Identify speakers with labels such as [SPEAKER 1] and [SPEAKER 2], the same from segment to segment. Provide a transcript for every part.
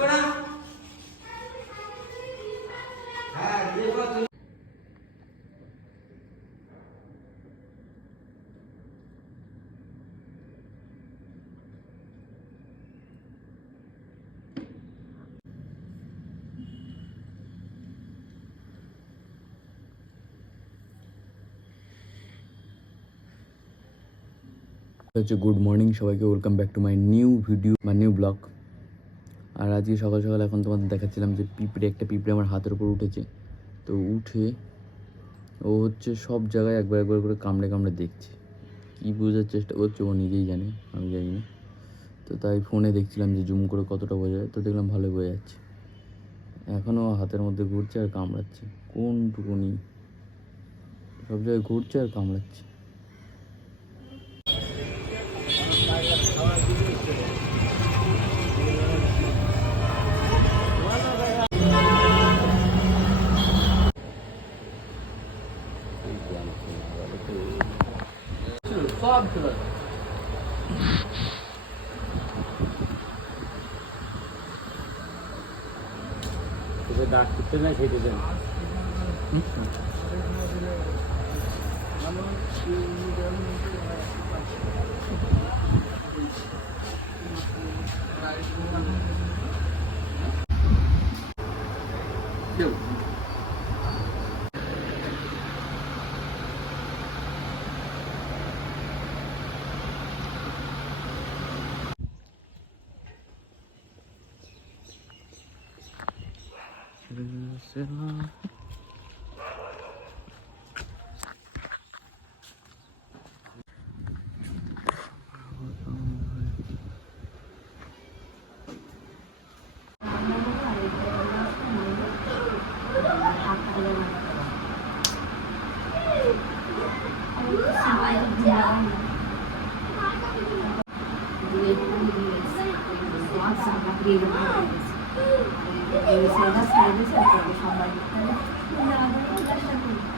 [SPEAKER 1] बना
[SPEAKER 2] হচ্ছে good morning, সবাইকে welcome back to my new video বা নিউ ব্লগ। আর আজকে সকাল সকাল এখন তোমাদের দেখাচ্ছিলাম যে পিঁপড়ে, একটা পিঁপড়ে আমার হাতের উপর উঠেছে। তো উঠে ও হচ্ছে সব জায়গায় একবার একবার করে কামড়ে কামড়ে দেখছে। কী বোঝার চেষ্টা করছে ও নিজেই জানে, আমি জানি না। তো তাই ফোনে দেখছিলাম যে জুম করে কতটা বোঝা যায়, তো দেখলাম ভালোই বোঝা যাচ্ছে। এখনও হাতের মধ্যে ঘুরছে আর কামড়াচ্ছে, কোনটুকুনি। সব জায়গায় ঘুরছে আর কামড়াচ্ছে।
[SPEAKER 3] Sobe, piloto. Você dá aqui, você não é jeito dele.
[SPEAKER 2] Sırasına.
[SPEAKER 4] Yung sila na sila sa pwede siyang mag-iit. Ang laban ng ulas siya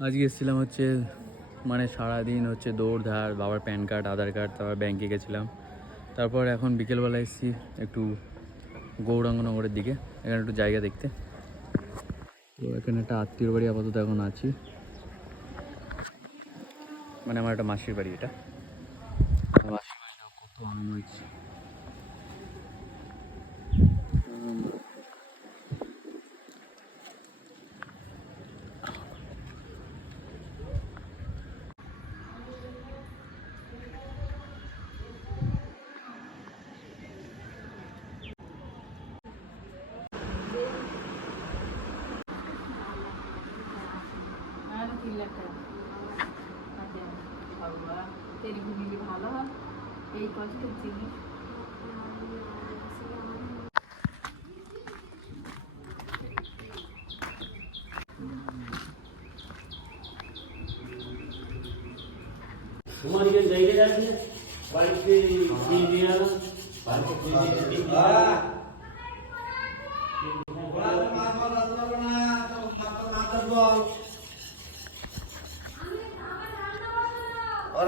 [SPEAKER 2] আজকে এসেছিলাম হচ্ছে মানে সারাদিন হচ্ছে দৌড় ধার বাবার প্যান কার্ড, আধার কার্ড, তারপর ব্যাংকে গেছিলাম। তারপর এখন বিকেলবেলা এসেছি একটু গৌরাঙ্গনগরের দিকে, এখানে একটু জায়গা দেখতে। তো এখানে একটা আত্মীয় বাড়ি আপাতত এখন আছি। মানে আমার একটা মাসির বাড়ি এটা। মাসির বাড়িটা কত আম হয়েছে।
[SPEAKER 5] আরো তিন লাখ টাকা আচ্ছা, বাবা, তেলুগু নিলে ভালো হয় এই কষ্টের জিনিস
[SPEAKER 3] তোমার যে জায়গা আছে বাড়িতে দিয়ে দিয়ে আনো বাড়িতে দিয়ে দিয়ে দিয়ে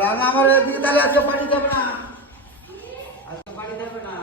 [SPEAKER 1] রান্না আমার এদিকে তাহলে আজকে পানি যাবে না। আজকে পানি না।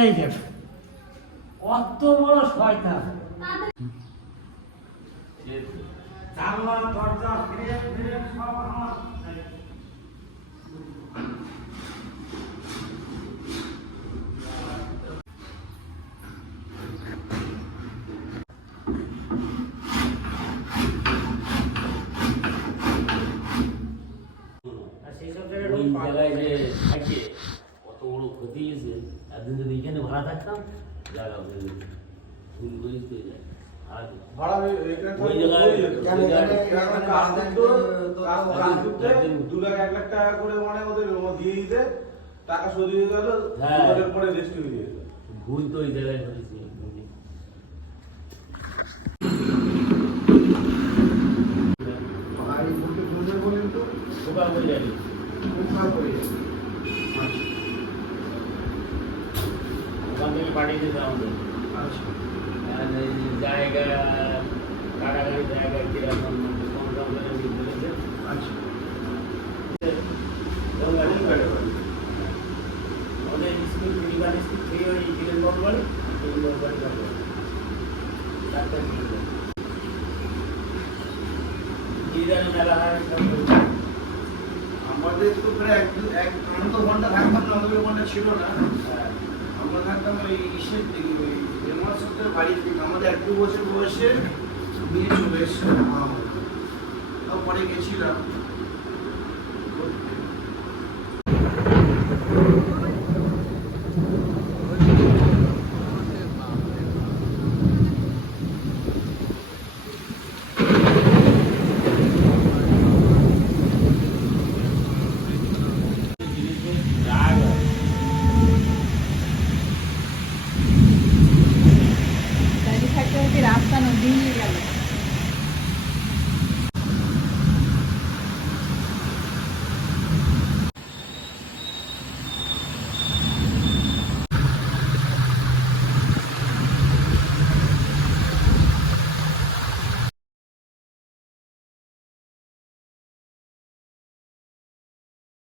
[SPEAKER 3] এই যে কত বড় শয়তান। জানলা দরজা ফিরে ফিরে সব আমার ওই জায়গায় যে থাকে কত বড় ক্ষতি হয়েছে একদিন যদি এখানে ভাড়া থাকতাম জায়গা হয়ে যেত ফুল করিস হয়ে যায় আর ভাড়া হয়ে- এখানে ওই জায়গায়- কেন ওই এখানে জায়গায়- এখানে কাজ বাগান করতো, তো- কাজ তো- কাজ একদিন-
[SPEAKER 6] করতে, একদিন- দু লাখ এক লাখ টাকা করে মানে ওদের দিয়ে দিতে টাকা সরিয়ে গেল। পরে রেস্ট হয়ে যেত
[SPEAKER 3] ভুল তো ওই জায়গায়
[SPEAKER 7] তো
[SPEAKER 3] কোথাও হয়ে যাবে
[SPEAKER 7] খুব খারাপ হয়ে যাবে।
[SPEAKER 3] ওখান থেকে পাঠিয়ে দিতে আমাদের
[SPEAKER 7] আচ্ছা
[SPEAKER 3] আর এই জায়গা কাটাকাটি জায়গা কীরকম কম দাম করে বলেছে
[SPEAKER 7] আচ্ছা
[SPEAKER 3] আমাদের স্কুল পরিবার স্কুল থেকে ওই কিরণ বাবু বাড়ি কিরণ বাবু বাড়ি যাব ডাক্তার কিরণ কিরণ মেলা হয় সব
[SPEAKER 7] আমাদের তো প্রায় এক ঘণ্টা থাকতাম না আমাদের ঘণ্টা ছিল না।
[SPEAKER 3] হ্যাঁ
[SPEAKER 7] আমরা থাকতাম ওই ইসের দিকে ওই সত্ত্বের বাড়ির দিকে। আমাদের এক দু বছর বয়সে নিয়ে চলে এসেছিল মা আমাদের। তারপরে গেছিলাম।